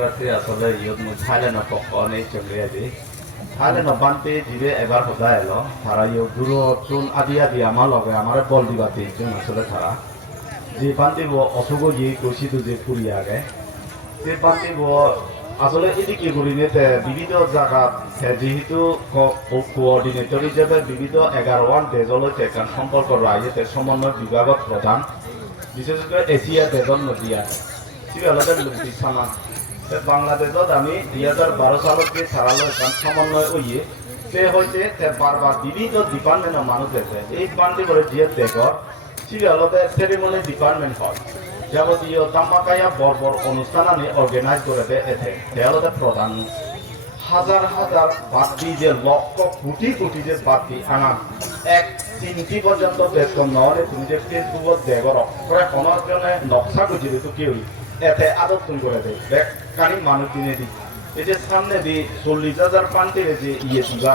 democracy আসলে ইয়ত থাইল্যান্ডের পক্ষ নেই চলে আজি থাইল্যান্ডের বান্তি জিবে এবার হতা এলো তারা ইয় দূর চুন আদি আদি আমার লগে আমার বল দিবাতি চুন আসলে তারা যে বান্তি অসুখ যে কষি যে পুরি আগে যে বান্তি আসলে এদিকে করিনে বিবিধ জায়গা যেহেতু কোঅর্ডিনেটর হিসেবে বিবিধ 11 দেশলৈ এখন সম্পর্ক রাইজে সমন্বয় বিভাগত প্রধান বিশেষ করে এশিয়া দেশত নদীয়া সিরিয়ালতে লুটি সামান বাংলাদেশত আমি 2012 সালতে তারালৈ এখন সমন্বয় হইয়ে সে হইতে বারবার বিবিধ ডিপার্টমেন্টের মানুষ আছে এই বান্তি করে যে দেশর সিরিয়ালতে সেরিমনি ডিপার্টমেন্ট হয় যাবতীয় তামাকায়া বর্বর অনুষ্ঠান আমি অর্গানাইজ করে দেয় দেয়ালতে প্রধান হাজার হাজার বাতি যে লক্ষ কোটি কোটি যে বাতি আনা এক তিনটি পর্যন্ত বেতন নহলে তুমি যে ফেসবুকত দেগর অক্ষরে কোনো জনে নকশা গুজিবে তো কেউ এতে আদত তুমি করে দেয় দেখ কানি মানুষ দিনে দি এই যে সামনে দি 40,000 পান্তির যে ইয়ে দিবা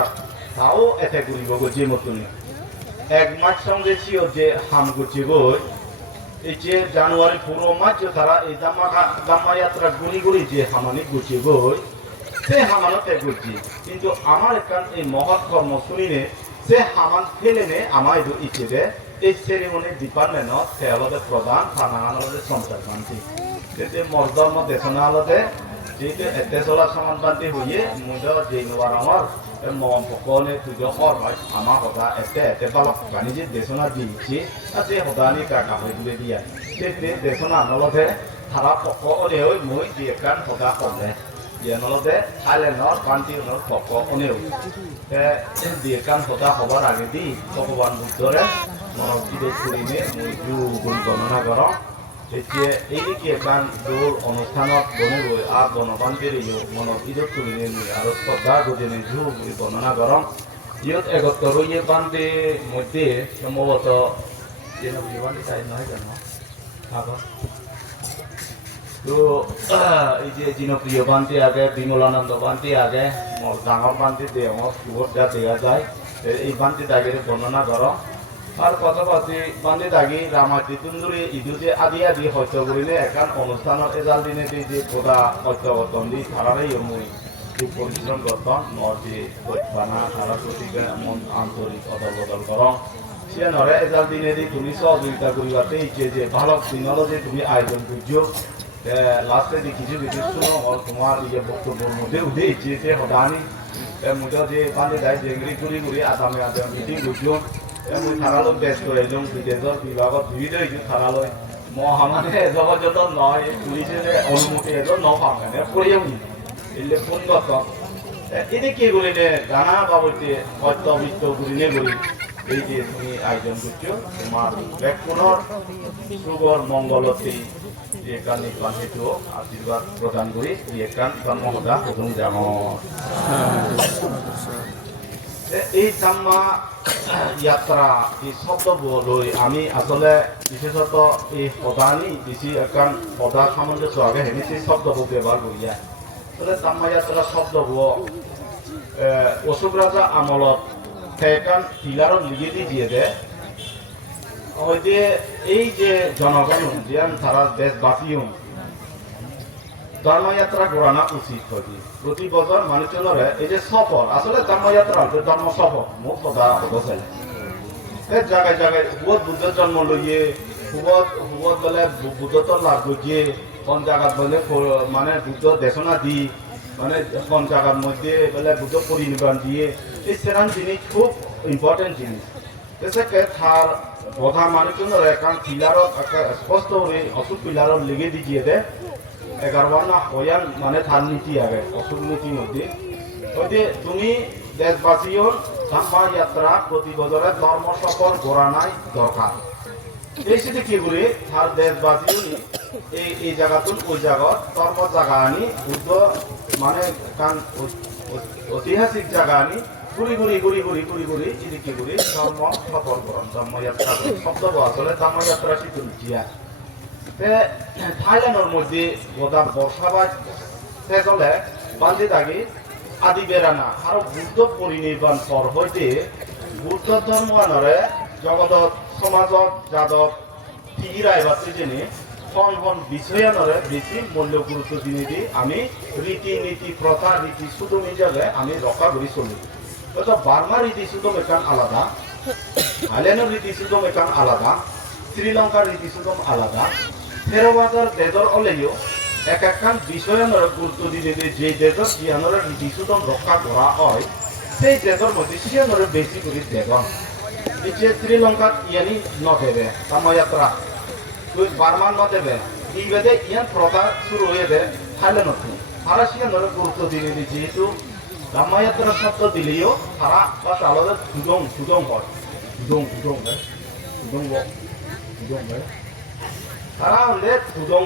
তাও এতে ঘুরিব যে মতন এক মাস সঙ্গে ছিল যে হাম গুছিব এই যে জানুয়ারি পুরো মাস তারা এই দাম্মা যাত্রা গুড়ি গুড়ি যে হামানি গুছিব সে হামানতে গুছি কিন্তু আমার এখান এই মহৎ কর্ম শুনিনে সে হামান ফেলে নে আমার ইচ্ছে দে এই সেরিমনি ডিপার্টমেন্টত সে আলাদা প্রধান থানা আলাদা সঞ্চার বান্তি যে মর্দর্ম দেশনা আলাদা যেহেতু এতে চলা সমান বান্তি হইয়ে মুদ যে নেওয়ার আমার মম পকনে তুজো হর হয় আমার হতা এতে বালক গানি যে দেশনা দিয়েছি আর যে হদানি কাকা হয়ে তুলে দিয়া সে দেশনা আনলতে তারা পক ওরে ওই মই দিয়ে কান হদা করলে দিয়ে নলতে থাইল্যান্ডর বান্তি পক ওনেও দিয়ে কান হদা হবার আগে দি ভগবান বুদ্ধরে মনোবিদ করিনে মই গুণ গণনা কর এতিয়া এইদিকে কান দৌৰ অনুষ্ঠানত বনিবই আর বনবান্তির মনোবিদ করিনে আর শ্রদ্ধা গজনে জু বুলি বর্ণনা করম ইয়ত একত্র রইয়ে বান্তি মধ্যে সম্ভবত বান্তি তাই নহয় জানো তো এই যে জনপ্রিয় বান্তি আগে বিমলানন্দ বান্তি আগে ডাঙর বান্তি দেওয়া সুভর যা দেওয়া যায় এই বান্তি আগে বর্ণনা করো আর কথা পাতি বান্তি দাগি রামাতি তুন্দুরি ইদু যে আদি আদি হয়তো করিলে একান অনুষ্ঠানত এজাল দিনে যে পোদা সত্যবতন দি তারারই মই পরিশ্রম করতাম নদী বানা তারা প্রতিকে মন আন্তরিক অদল বদল করম সে নরে এজাল দিনে দি তুমি সহযোগিতা করিবাতে ইচ্ছে যে ভালো দিনল যে তুমি আয়োজন করছো লাস্টে দি কিছু কিছু শুনো তোমার ইয়ে বক্তব্যের মধ্যে উঠে ইচ্ছে যে হদানি মুদে যে বান্তি দায় জেংরি ঘুরি ঘুরি আদামে আদাম মিটিং করছো মই থানালৈ ব্যস্ত এজন বিদেশৰ বিভাগত বিবিধ হয়েছে থানালৈ মহামানে জগজত নয় পুলিশে অনুমতি এজন নপামে পড়িও নি এলে ফোন করত এতে কি করিলে জানা বাবতে সত্যবিষ্ট ঘুরিলে ঘুরি এই যে তুমি আয়োজন করছো তোমার ব্যাকুণর সুগর মঙ্গলতে একান নির্বাণ হেতু আশীর্বাদ প্রদান করি একান জন্মহদা প্রথম জান এই তাম্মা যাত্রা এই শব্দলৈ আমি আসলে বিশেষত এই সদানি বেশি একান সদা সামঞ্জস্য আগে হেমি সেই শব্দবোৰ ব্যবহার করিয়া আসলে তাম্মা যাত্রা শব্দবোৰ অশোক রাজা আমলত একান পিলারত লিখে দিয়ে দে হয়তো এই যে জনগণ যেন তারা দেশবাসীও ধর্মযাত্রা করানো উচিত হয় প্রতি বছর মানুষজনের এই যে সফর আসলে ধর্মযাত্রা হচ্ছে ধর্ম সফর মুখ কথা বসে জায়গায় জায়গায় হুবত বুদ্ধের জন্ম লইয়ে হুবত বলে বুদ্ধত লাভ গিয়ে কোন জায়গাত বলে মানে বুদ্ধ দেশনা দি মানে কোন জায়গার মধ্যে বলে বুদ্ধ পরিনির্বাণ দিয়ে এই সেরান জিনিস খুব ইম্পর্টেন্ট জিনিস এসে তার কথা মানুষজনের এখন পিলারত স্পষ্ট হয়ে অসুখ পিলারত লিখে দিয়ে দেয় 11 না হয়ান মানে থান নীতি আগে অসুখ নীতির মধ্যে হইতে তুমি দেশবাসীর সাম্মা যাত্রা প্রতি বছরে ধর্ম সফর করা নাই দরকার এই সাথে কি বলি তার দেশবাসী এই জায়গাতুন ওই জায়গাত ধর্ম জায়গা আনি বুদ্ধ মানে কান ঐতিহাসিক জায়গা আনি ঘুরি ঘুরি ঘুরি ঘুরি ঘুরি ঘুরি এদিকে ঘুরি ধর্ম সফর করন ধর্মযাত্রা শব্দ আসলে ধর্মযাত্রা শিখুন জিয়া থাইল্যান্ডের মধ্যে গোটা বর্ষাবাদ শেষ হলে বান্তি থাকি আদি বেড়ানা আর বুদ্ধ পরিনির্বাণ পর হইতে বুদ্ধ ধর্মানরে জগতত সমাজত যাদব ঠিকই রাইবার জেনে হন হন বিষয়ানরে বেশি মূল্য গুরুত্ব দিনে দি আমি রীতিনীতি প্রথা রীতি সুদম হিসাবে আমি রক্ষা করে চলি হয়তো বার্মা রীতি সুদম এখান আলাদা থাইল্যান্ডের রীতি সুদম এখান আলাদা শ্রীলঙ্কার রীতি সুদম আলাদা থেরবাদার দেদর অলেও এক একখান বিষয়ানরে গুরুত্ব দিনে দি যে দেদর জিয়ানরে রীতি সুদম রক্ষা করা হয় সেই দেদর মধ্যে সিয়ানরে বেশি করে দেদন এই যে শ্রীলঙ্কার ইয়ানি নদেবে তামায়াত্রা বার্মান নদেবে এই বেদে ইয়ান প্রথা শুরু হয়ে যায় থাইল্যান্ড তারা সিয়ানরে গুরুত্ব দিনে দি যেহেতু তামায়াত্রা শব্দ দিলেও তারা বা আলাদা দুদং দুদং হয় দুদং দুদং দুদং দুদং তারা হলে দুদং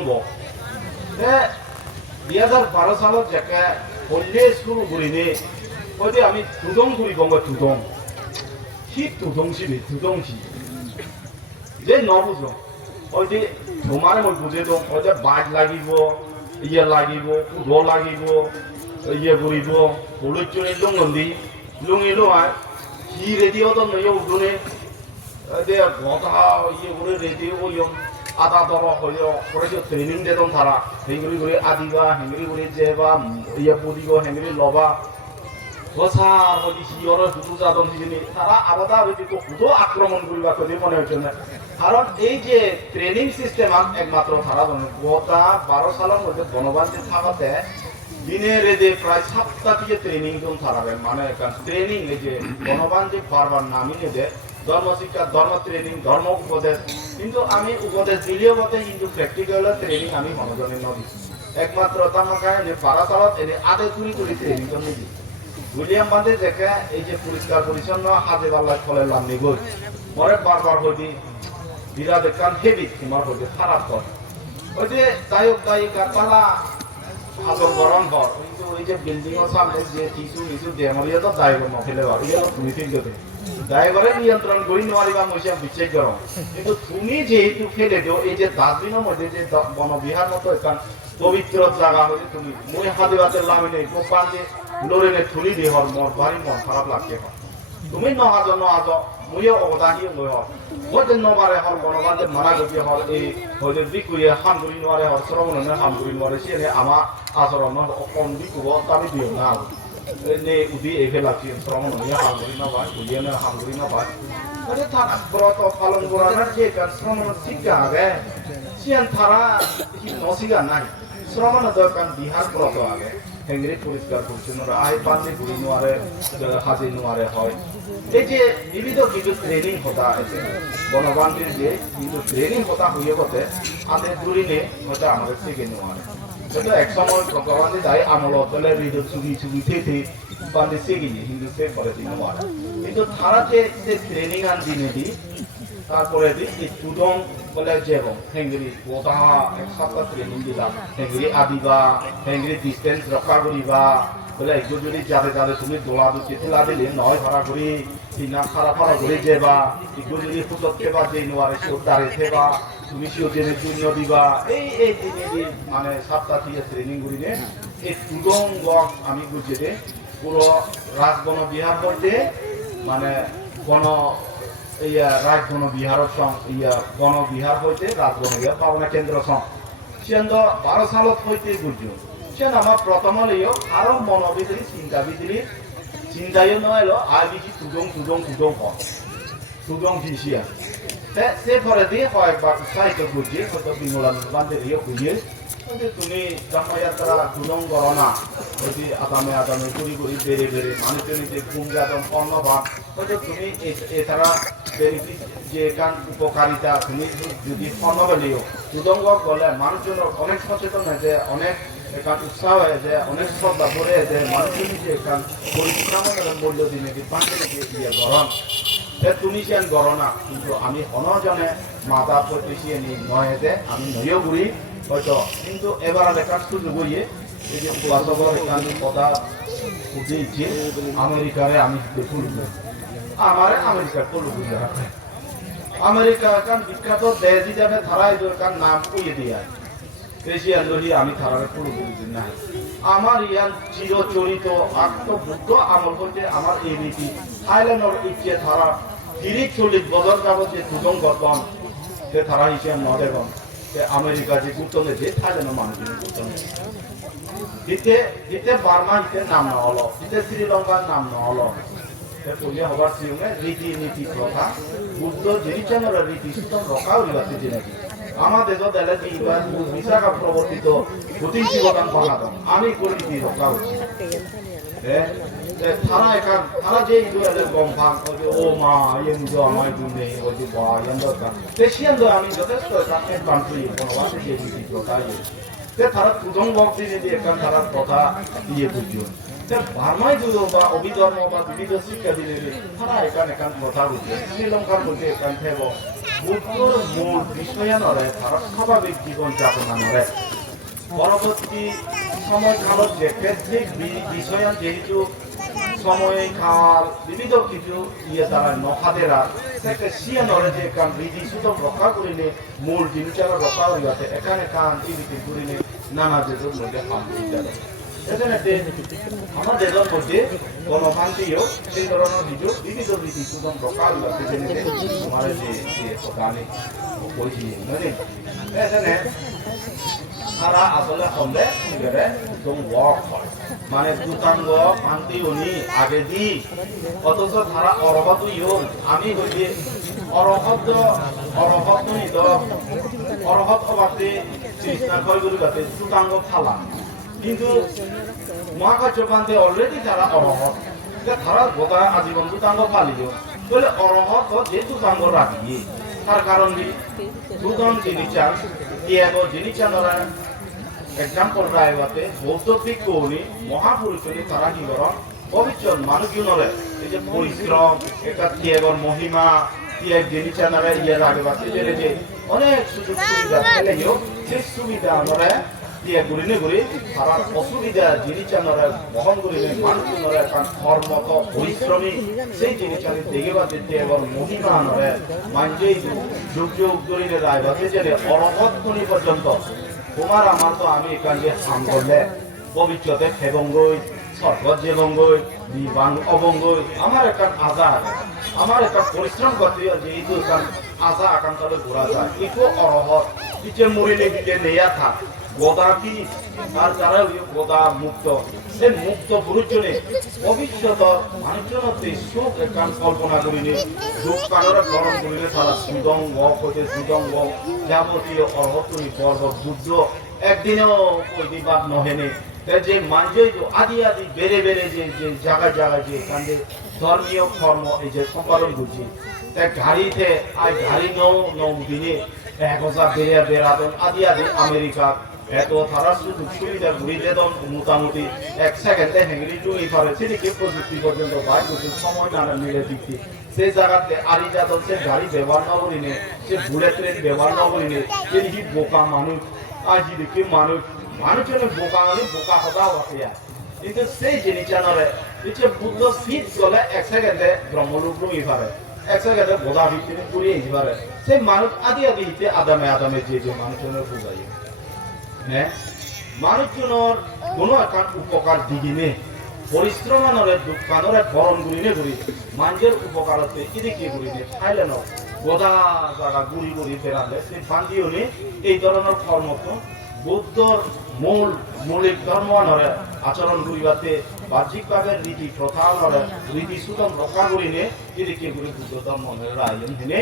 2012 সালত যাকে হলে শুরু করিনি ওই যে আমি দুদং করি গঙ্গা দুদং কি দুদংশি দুদংশি যে নবুঝ ওই যে তোমার মই বুঝে দম ওই যে বাজ লাগিব ইয়ে লাগিব উদ লাগিব ইয়ে করিব হলুদ লুঙ্গি লুঙ্গি লোহায় কি রেডিও তো নয় উঠোনে যে কথা ইয়ে করে রেডিও ওইম আদা দর হইল করেছে ট্রেনিং দেতন তারা হেঙ্গরি করে আদিবা হেঙ্গরি করে যেবা ইয়ে পুদিব হেঙ্গরি লবা বসার হইতে সিয়র দুটো যাদন দিনে তারা আলাদা হইতে তো আক্রমণ করিবা কদি মনে হচ্ছে না কারণ এই যে ট্রেনিং সিস্টেম একমাত্র তারা গতা 12 সালের মধ্যে বনবান্তি থাকাতে দিনে রেদে প্রায় 7টা দিয়ে ট্রেনিং দন থারাবে মানে ট্রেনিং এই যে বনবান্তি বারবার নামিয়ে দেয় ধর্ম শিক্ষা ধর্ম ট্রেনিং ধর্ম উপদেশ কিন্তু আমি উপদেশ দিলেও বলতে কিন্তু প্র্যাকটিক্যাল ট্রেনিং আমি মনোজনে নদী একমাত্র তামাকায় 12 সালত এনে আদে তুলি তুলি ট্রেনিং তো নিদি উইলিয়াম বান্ধে দেখে এই যে পরিষ্কার পরিচ্ছন্ন হাতে বাল্লায় ফলে লাভ নিগল মরে বারবার হইতে বিরাট কান হেভি তোমার হইতে খারাপ কর ওই যে দায়ক দায়িকা তারা আদর গরম ঘর কিন্তু ওই যে বিল্ডিং এর সামনে যে কিছু ডেমরিয়া তো দায়ক নফেলে বার ইয়ে তুমি ফিল করতে দায়গরে নিয়ন্ত্রণ করি নোয়ারিবা মইসা বিচ্ছেদ গরম কিন্তু তুমি যেহেতু ফেলে দিও এই যে ডাস্টবিনের মধ্যে যে বনবিহার মতো এখান পবিত্র জায়গা হইতে তুমি মই হাতে বাতে লামিনে কোপান দিয়ে লড়েনে থুলি দিয়ে হর মর ভারী মন খারাপ লাগছে তুমি নহাজ মুইও অবদাহি লই হর ওতে নবারে হর বনবাদে মানা গতি হর এই হইতে বিকুয়ে হামগুরি নোয়ারে হর শ্রবণনে হামগুরি নোয়ারে সিনে আমা আচরণ অকন বিকুব তাবি দিও না নে উদি এফে লাগছি শ্রবণনে হামগুরি নবাই উদিয়ানে হামগুরি নবাই ওতে থানা ব্রত পালন করার যে কাজ শ্রবণ শিক্ষা আগে সিয়ান থারা নসিগা নাই শ্রবণ দরকার বিহার ব্রত আগে হেঙ্গরি পরিষ্কার পরিচ্ছন্ন আয় পান্ডে ঘুরি নোয়ারে হাজি নোয়ারে হয় এই যে বিবিধ কিছু ট্রেনিং হতা আছে বনবান্তির যে কিন্তু ট্রেনিং হতা হইয়ে বলতে আমাদের দূরিনে হয়তো আমাদের থেকে নোয়ারে কিন্তু এক সময় ভগবান দায় আমল তলে হৃদয় চুগি চুগি থেকে বান্ধে সেগিয়ে হিন্দু সে করে দিন নোয়ারে কিন্তু তারা যে ট্রেনিং আন দিনে দি তারপরে দি এই তুদং বলে যেরকম হেঙ্গরি ওটা এক সপ্তাহ ট্রেনিং দিলাম হেঙ্গরি আদিবা হেঙ্গরি ডিস্টেন্স রক্ষা করিবা বলে একটু যদি যাবে যাবে তুমি দোলা দুটি তুলা দিলে নয় ভাড়া করি তিনা খারাপ ভাড়া করে যাবা একটু যদি ফুটত খেবা যে নোয়ারে সেও দাঁড়ে থেবা তুমি সেও জেনে শূন্য দিবা এই দিনে মানে সপ্তাহ দিয়ে ট্রেনিং করিলে এই তুদং গক আমি বুঝে দে পুরো রাজবন বিহার বলতে মানে বন ইয়া রাজবন বিহার বন বিহার হইতে রাজবন বিহার পাবনা কেন্দ্র সং সিয়ান্দ 12 সালত হইতে বুঝো সিয়ান আমার প্রথম হলেও আরো মনোবিদ্রি চিন্তায় নয়লো আর বেশি তুদং তুদং ভিসিয়া সে পরে দিয়ে কয়েকবার উৎসাহিত বুঝিয়ে হয়তো বিমলা বান্ধে দিয়ে বুঝিয়ে তুমি জামায়াত্রা তুদং করো না যদি আদামে করি বেড়ে মানুষের নিজে ঘুম যাদন অন্নবান হয়তো তুমি এছাড়া বেনিফিট যে কান উপকারিতা তুমি যদি অন্নবেলিও তুদঙ্গ গলে মানুষজন অনেক সচেতন হয়েছে অনেক এখান উৎসাহ হয়েছে অনেক শ্রদ্ধা করে যে মানুষের নিজে এখান পরিশ্রমের মূল্য দিনে বিপাঙ্গে দিয়ে গরম তুমি সেন গড় না কিন্তু আমি অনজনে মাতা প্রতিশিয়ে নয় যে আমি নইও ঘুরি হয়তো কিন্তু এবার দেখার সুযোগ হইয়ে এই যে ওয়াসবর এখান কথা উঠেছে আমেরিকারে আমি দেখুন আমারে আমেরিকার করলো বুঝে রাখে আমেরিকা এখান বিখ্যাত দেশ হিসাবে তারাই দরকার নাম কইয়ে দিয়ে এশিয়ান দলি আমি তারারে করলো বুঝি না আমার ইয়ান চিরচরিত আত্মবুদ্ধ আমল করতে আমার এই রীতি থাইল্যান্ডের ইচ্ছে তারা 30-40 বছর যাবত যে দুজন গঠন সে তারা হিসেবে নদেগন আমেরিকা যে গুরুত্বনে যে থাইল্যান্ডের মানুষের গুরুত্বনে হিতে হিতে বার্মা হিতে নাম না হলো হিতে শ্রীলঙ্কার নাম না হলো পড়িয়া হবার সিউমে রীতি নীতি প্রথা বুদ্ধ জিনিসের রীতি সুতরাং রক্ষা হইবাতে জেনেছি আমাদের তো দেলে দিবার বিশাখা প্রবর্তিত প্রতি জীবন বানাতাম আমি করি রক্ষা হচ্ছি তারা যে ইদুরাদের গম্ভাগ ও মা ইয়েন্দ্র আমায় দুনে ওই যে বা ইয়েন্দ্রটা পেশিয়ান্দ্র আমি যথেষ্ট কান্ট্রি বনবাসে যে নীতি প্রথা তারা প্রথম ভক্তি যদি একটা তারা কথা ইয়ে বুঝিও বার্মায় দুটো বা অভিধর্ম বা বিবিধ শিক্ষা দিলে তারা এখানে কথা বুঝে শ্রীলঙ্কার মধ্যে এখান থেকে বুদ্ধর মূল বিষয় নয় তারা স্বাভাবিক জীবন যাপন নয় পরবর্তী সময় কালত যে ক্ষেত্রিক বিষয় যেহেতু সময় কাল বিবিধ কিছু ইয়ে দ্বারা নখাদেরা থেকে সিয়ে নরে যে কান বিধি সুতম রক্ষা করিলে মূল জিনিসটা রক্ষা করিবাতে এখানে কান ইবিতে করিলে নানা দেশের মধ্যে হাম দিতে এখানে আমার দেশের মধ্যে গণতান্ত্রিক সেই ধরনের কিছু বিবিধ রীতি সুতম রক্ষা করিবাতে জেনে আমার যে কথা আমি বলছি এখানে তারা আসলে হলে একদম ওয়াক হয় মানে দুতাঙ্গ শান্তি উনি আগে দি অথচ তারা অরহত ইয়ন আমি বলি অরহত নিত অরহত অবাতে কৃষ্ণা কয়গুলি গাতে দুতাঙ্গ ফালা কিন্তু মহাকাশ প্রান্তে অলরেডি তারা অরহত তারা গোটা আজীবন দুতাঙ্গ পালিও বলে অরহত যে দুতাঙ্গ রাখি তার কারণ কি দুজন জিনিস জিনিস এক্সাম্পল রায়বাতে বৌদ্ধ ভিক্ষুনি মহাপুরুষনি তারা কি করেন পবিত্র মানুষজনরে এই যে পরিশ্রম এটা ত্যাগর মহিমা ত্যাগ জিনিসানারে ইয়ের আগে বাতে যে অনেক সুযোগ সুবিধা পেলেও সেই সুবিধা আমরা ত্যাগ করিনে করি তারা অসুবিধা জিনিসানারে বহন করিলে মানুষজনরে এখন কর্মত পরিশ্রমী সেই জিনিসানি দেখে বাতে ত্যাগর মহিমা আনরে মানজেই যুগ যুগ করিলে রায়বাতে যে অরহত খনি পর্যন্ত তোমার আমার তো আমি এখানে হাম করলে পবিত্রতে ফেবঙ্গই সরগত যেবঙ্গই বিবাং অবঙ্গই আমার একটা আশা আছে আমার একটা পরিশ্রম করতে যেহেতু এখান আশা আকাঙ্ক্ষাতে ঘোরা যায় একটু অরহত পিছিয়ে মরিলে পিছিয়ে নেয়া থাক গোদা কি আর যারা গোদা মুক্ত সে মুক্ত পুরুষজনে ভবিষ্যৎ মানুষজনতে সুখ এখান কল্পনা করিলে দুঃখ কারোরা গ্রহণ করিলে তারা সুদঙ্গ হইতে সুদঙ্গ যাবতীয় অর্হতনি পর্ব বুদ্ধ একদিনেও প্রতিবাদ নহেনে যে মানজে আদি আদি বেড়ে বেড়ে যে জায়গায় জায়গায় যে এখান ধর্মীয় কর্ম এই যে সম্পাদন করছি তাই গাড়িতে আর গাড়ি নৌ দিনে 1000 বেড়ে বেড়াতেন আদি আদি আমেরিকা এত তারা সুযোগ সুবিধা ঘুরিয়ে দেন মোটামুটি 1 সেকেন্ডে হেঙ্গি টুই পারে সেদিকে প্রযুক্তি পর্যন্ত বাইক সময় নানা মিলে দিচ্ছি সেই জায়গাতে আরি যাদন সে গাড়ি ব্যবহার না করিনে সে বুলেট ট্রেন ব্যবহার না করিনে সেই বোকা মানুষ আজি দেখি মানুষের বোকা মানে বোকা হতাও আছে কিন্তু সেই জিনিসটা নয় যে বুদ্ধ ফিট চলে 1 সেকেন্ডে ব্রহ্মলোক রুই পারে 1 সেকেন্ডে বোধা ভিত্তিতে পুড়িয়ে পারে সেই মানুষ আদি আদি হিতে আদামে যে মানুষের বুঝাই হ্যাঁ মানুষজনের কোনো একটা উপকার দিগিনে পরিশ্রমানরে দুঃখানরে বরণ গুলিনে গুলি মানুষের উপকারতে এদিকে গুলিনে থাইল্যান্ড গোদা জায়গা গুড়ি গুড়ি ফেরালে সেই বান্দিওনে এই ধরনের কর্মত বৌদ্ধর মৌলিক ধর্মানরে আচরণ করিবাতে বাহ্যিকভাবে রীতি প্রথা রীতি সুতম রক্ষা করিনে এদিকে গুলি বুদ্ধ ধর্মের আয়োজন হেনে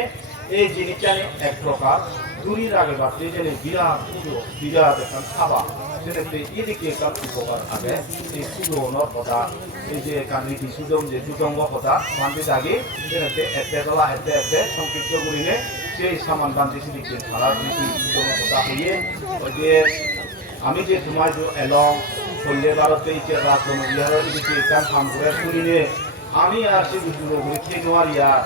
এই জিনিসটা এক প্রকার দূরের আগে বাড়তে জেনে বিরাট পুজো বিরাট এখন খাওয়া সেক্ষেত্রে এদিকে একটা উপকার আগে এই সুদনের কথা এই যে এখান রীতি সুদম যে দুদঙ্গ কথা বান্ধি আগে সেক্ষেত্রে এতে তোলা এতে সংক্ষিপ্ত করিলে সেই সামান বান্ধি সেদিকে খারাপ রীতি সুদমের কথা হইয়ে ওই যে আমি যে তোমার যে এলং পল্লে ভারতে ইতিহাস রাজধর্ম বিহারের দিকে এখান কাম করে শুনিলে আমি আর সে দুটো পরীক্ষা নেওয়ার ইয়ার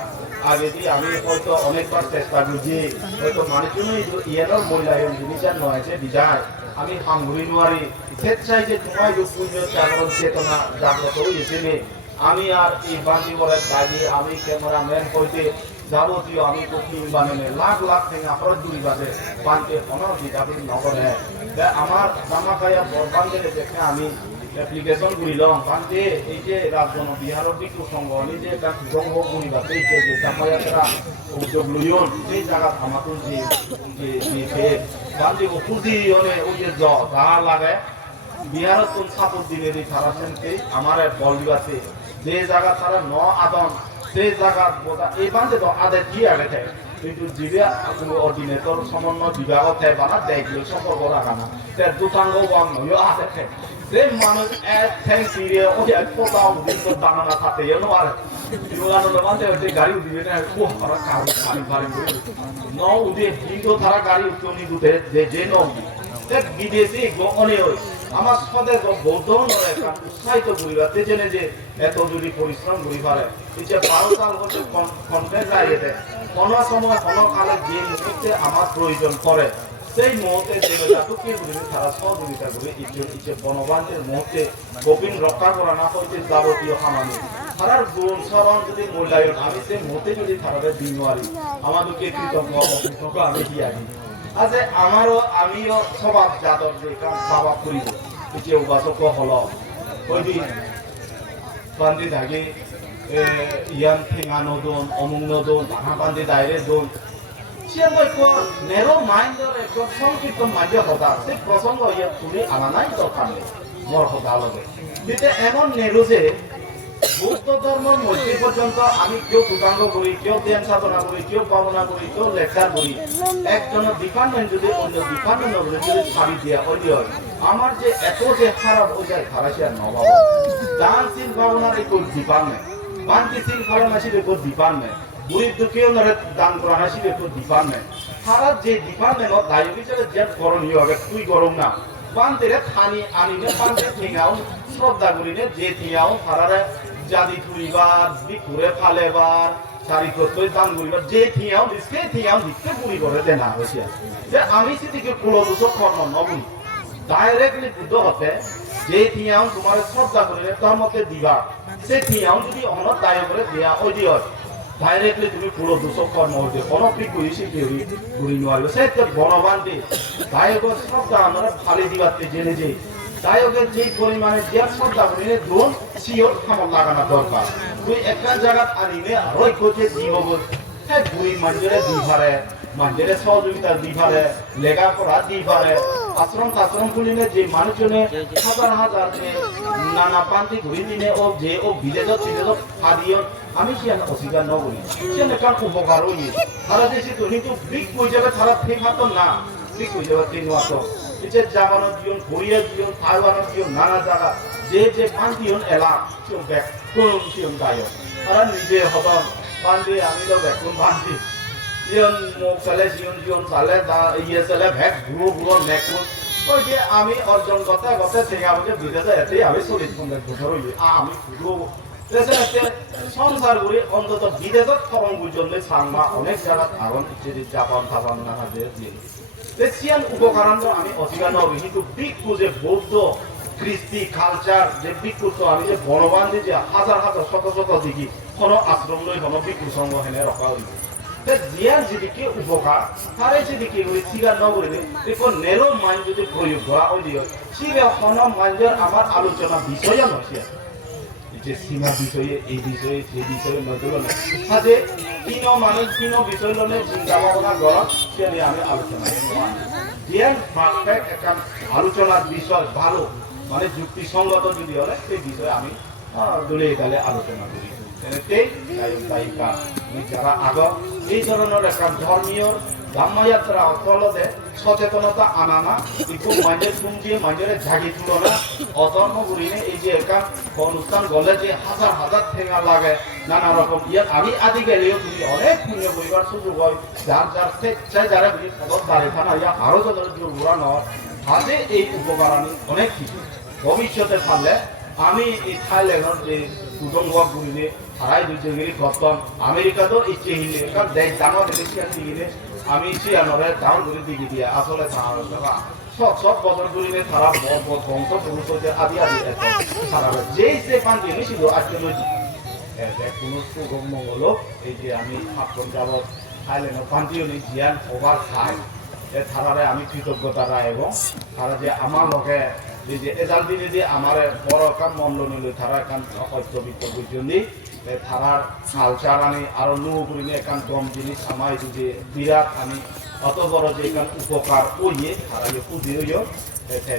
আগে দিয়ে আমি হয়তো অনেকবার চেষ্টা করছি হয়তো মানুষজনই ইয়ার মূল্যায়ন জিনিসটা নয় যে বিদায় আমি হামগুড়ি নোয়ারি স্বেচ্ছায় যে তোমার যে পুণ্য জাগরণ চেতনা জাগ্রত হয়েছে আমি আর এই বান্দি বলে কাজে আমি ক্যামেরাম্যান হইতে যাবতীয় আমি কোকিং বানানে লাখ লাখ থেকে আপনার দুই বাজে বানতে অনেক দিদাবি নগরে আমার জামা খাইয়া বান্ধে দেখে আমি অ্যাপ্লিকেশন করিলাম বান্ধে এই যে রাজজন বিহারের বিক্ষু সংঘ নিজে একটা জঙ্গ করিবা সেই যে জামায়াতেরা উদ্যোগ লইন সেই জায়গা আমাদের যে বান্দি খুদি হলে ওই যে যা লাগে বিহারত কোন সাপোর্ট দিলে তারা সেনতে আমার বল দিবাছে যে জায়গা তারা ন আদন সেই জায়গা বোধা এই বান্ধে তো আদে দিয়ে আগে থাকে কিন্তু জিবে কোনো অর্ডিনেটর সমন্বয় বিভাগত থাকে বানা দেখলে সম্পর্ক রাখা না তার দুটাঙ্গ ওয়াং নয় আদে থাকে যে মানুষ এক ঠ্যাং সিরিয়ে ওই এক পোতাও দিন দানা না থাকে এনো আর ইউগানো বান্ধে যে গাড়ি দিবে না ও তারা কারি কারি ন উদে হিন্দু তারা গাড়ি উত্তনি দুতে যে ন দেখ বিদেশি অনেক আমার সদে বৌদ্ধ উৎসাহিত করিবা তেজেনে যে এত যদি পরিশ্রম করি পারে যে 12 সাল হচ্ছে কনফারেন্স আইতে কোনো সময় কোনো কালে যে মুহূর্তে আমার প্রয়োজন করে সেই মুহূর্তে যে জাতকে বলি তারা সহযোগিতা করে ইচ্ছে বনবান্তের মুহূর্তে গোবিন্দ রক্ষা করা না হইতে যাবতীয় সামান্য তারার গুণ সরণ যদি মূল্যায়ন আমি সেই মুহূর্তে যদি তাদের দিন নোয়ারি আমাদেরকে কৃতজ্ঞ অকৃতজ্ঞ আমি দিয়ে আনি আজ আমারও আমিও স্বভাব জাতক যে কারণ বাবা করিব যে উপাসক হল ওইদিন বান্দি থাকে ইয়ান ফেঙা নদন অমুক নদন ভাঙা বান্দি দায়রে দন সিয়ানো নেরো মাইন্ডর একদম সংক্ষিপ্ত মাঝে হতা সে প্রসঙ্গ ইয়ে তুমি আনা নাই দরকার নেই মোর হতা লগে কিন্তু এমন নেরো যে বৌদ্ধ ধর্মের মধ্যে পর্যন্ত আমি কেউ দুটাঙ্গ করি কেউ ধ্যান সাধনা করি কেউ ভাবনা করি কেউ লেকচার করি একজনের ডিপার্টমেন্ট যদি অন্য ডিপার্টমেন্ট যদি ছাড়ি দিয়া ওই আমার যে এত যে খারাপ হয়ে যায় খারাপ আর নবাব দানশীল ভাবনার একটু ডিপার্টমেন্ট বান্তিশীল ভাবনা ছিল একটু ডিপার্টমেন্ট গরিব দুঃখীও দান করা ছিল একটু ডিপার্টমেন্ট খারাপ যে ডিপার্টমেন্ট দায়িত্ব হিসেবে যে করণীয় হবে তুই গরম না বান্তিরে থানি আনিনে বান্তি ঠিঙাও শ্রদ্ধা করিনে যে ঠিঙাও খারারে জাদি করিবার বিকুরে ফালেবার চারিত্রই দান করিবার যে ঠিঙাও দিচ্ছে ঠিঙাও দিতে পুরি করে দেনা হয়েছে যে আমি সেদিকে কুলদোষ কর্ম নবুনি ডাইরেক্টলি বুদ্ধ হতে যে ঠিঙাও তোমার শ্রদ্ধা করিলে তার মধ্যে দিবা সে ঠিঙাও যদি অন্য দায় করে দেয়া ওই দিয়ে ডাইরেক্টলি তুমি কুলদোষ কর্ম হইতে কোনো বিকুরি শিখিয়ে ঘুরি নোয়ারিব সে বনবান্তি দায়কের শ্রদ্ধা আমরা ফালি দিবাতে জেনে যে দায়কের যে পরিমাণে যে শ্রদ্ধা করিলে দোন সিওর খামল লাগানো দরকার তুই একটা জায়গা আনিলে আরো যে দিব হ্যাঁ বুড়ি মানুষের দি পারে মানুষের সহযোগিতা দি পারে লেখাপড়া দি পারে আশ্রম খুলিলে যে মানুষজনে হাজার হাজার যে নানা পান্তি ঘুরি দিনে ও যে ও বিদেশত হারিয়ে আমি সে অস্বীকার ন করি সে কারণ উপকার হই তারা দেশে তো কিন্তু বিগ হয়ে যাবে তারা ঠিক হাতো না ঠিক হয়ে যাবে তিন মাস যে জাপানো দিন কোরিয়া দিন তাইওয়ানের দিন নানা জায়গা যে পান্তিয়ন এলা কেউ ব্যাক কোন সিয়ন গায়ক তারা নিজে হতন পান্তি আমি তো ব্যাকুন পান্তি জিয়ন মুখ চলে জিয়ন চালে ইয়ে চলে ভেক ঘুরো নেকুন ওই যে আমি অর্জন করতে থেকে আমাকে বিদেশে এতেই আমি 40-50 বছর হইলি আমি ঘুরবো সংসার করে অন্তত বিদেশত খরং পর্যন্ত সাংমা অনেক জায়গা আগুন ইত্যাদি জাপান থাপান নানা যে সিয়ান উপকারান্ত আমি অস্বীকার নবি কিন্তু বিক্ষু যে বৌদ্ধ কৃষ্টি কালচার যে বিক্ষু তো আমি যে বনবান্ধি যে হাজার হাজার শত দেখি কোনো আশ্রম লই কোনো বিক্ষু সংঘ হেনে রক্ষা হইব জিয়ার যেদিকে উপকার তারে যেদিকে স্বীকার ন করিলে দেখো নেরো মাইন্ড যদি প্রয়োগ করা ওই দিয়ে সিবে কোন মাইন্ডের আমার আলোচনা বিষয় নয় যে সীমা বিষয়ে এই বিষয়ে সেই বিষয়ে নজর নেই সাথে তিন মানুষ তিন বিষয় লনে চিন্তা ভাবনা করা সে নিয়ে আমি আলোচনা জ্ঞান পারফেক্ট একটা আলোচনার বিষয় ভালো মানে যুক্তিসঙ্গত যদি হলে সেই বিষয়ে আমি দলে তালে আলোচনা করি যারা আগত এই ধরনের একটা ধর্মীয় ধর্মযাত্রা অচলতে সচেতনতা আনা না একটু মাঝের শুনছিয়ে মাঝের ঝাঁকি তুলনা অধর্ম করিনে এই যে একটা অনুষ্ঠান গলে যে হাজার হাজার ঠেঙা লাগে নানা রকম ইয়াত আমি আদি গেলেও তুমি অনেক পুণ্য পরিবার সুযোগ হয় যার যারা পদত দাঁড়িয়ে থানা ইয়া আরো যাদের ঘোরা নয় আজে এই উপকার আমি অনেক কিছু ভবিষ্যতে থাকলে আমি এই থাইল্যান্ডের যে কুটুম্ব ঘুরিলে হারাই দুই গতম আমেরিকাতেও ইচ্ছে হিলে কারণ দেশ ডাঙর ইলেকশন দিলে আমি সিয়ানরে দাম করে দিকে দিয়ে আসলে সব বছর ধরে তারা বংশ পুরুষ আদি সারা যেই যে পান জিনিস ছিল আর্কিওলজি কোনো সুগমঙ্গল এই যে আমি আপন যাবৎ থাইল্যান্ডের পান্তিও জিয়ান ওভার খাই তারারে আমি কৃতজ্ঞতা রায় এবং তারা যে আমার লগে এই যে এজাল দিনে যে আমার বড় কাম মন্দ নিল তারা এখান হয়তো বিজ্ঞানী তারার কালচার আনি আরো নো করিলে এখান কম জিনিস আমার যে বিরাট আমি অত বড় যে কান উপকার ওইয়ে খারাপ পুঁজি হইও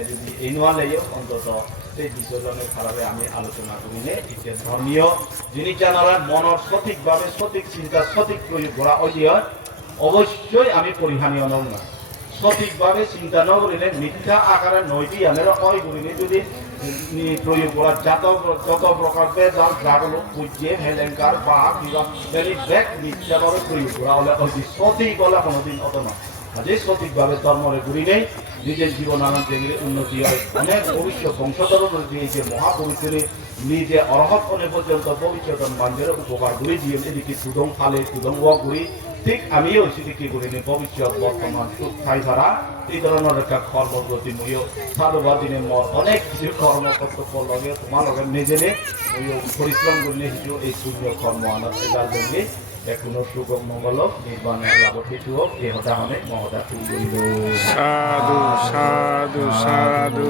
যদি এই নোয়া লেও অন্তত সেই বিষয়জনের খারাপে আমি আলোচনা করি নে এতে ধর্মীয় জিনিস জানারা মনের সঠিকভাবে সঠিক চিন্তা সঠিক প্রয়োগ করা ওইয়ে অবশ্যই আমি পরিহানীয় নম না সঠিকভাবে চিন্তা ন করিলে মিথ্যা আকারে নৈটি আনের হয় করিলে যদি প্রয়োগ করা যত প্রকার বেজাল যাগুলো পূজ্যে হেলেঙ্কার বা কিংবা ব্যাগ মিথ্যাভাবে প্রয়োগ করা হলে ওই সঠিক বলা কোনোদিন অত না যে সঠিকভাবে ধর্মরে ঘুরি নেই নিজের জীবন আনন্দ যেগুলি উন্নতি হয় অনেক ভবিষ্যৎ বংশধর দিয়ে যে মহাপুরুষের নিজে অর্হত অনেক পর্যন্ত ভবিষ্যৎ মানুষের উপকার ঘুরি দিয়ে এদিকে সুদং ফালে সুদং ওয়া ঘুরি ঠিক আমিও সেদিকে করি নি ভবিষ্যৎ বর্তমান সুখ ঠাই ছাড়া এই ধরনের একটা কর্মপ্রতি মইও সাধুবাদ দিনে মত অনেক কিছু কর্মকর্তব্য লগে তোমার লগে নিজে মইও পরিশ্রম করলে কিছু এই শূন্য কর্ম আনার যার জন্য এখনো সুগম মঙ্গল নির্বাণ লাভ কিছু হোক এ হতা হনে মহতা করিল সাধু সাধু সাধু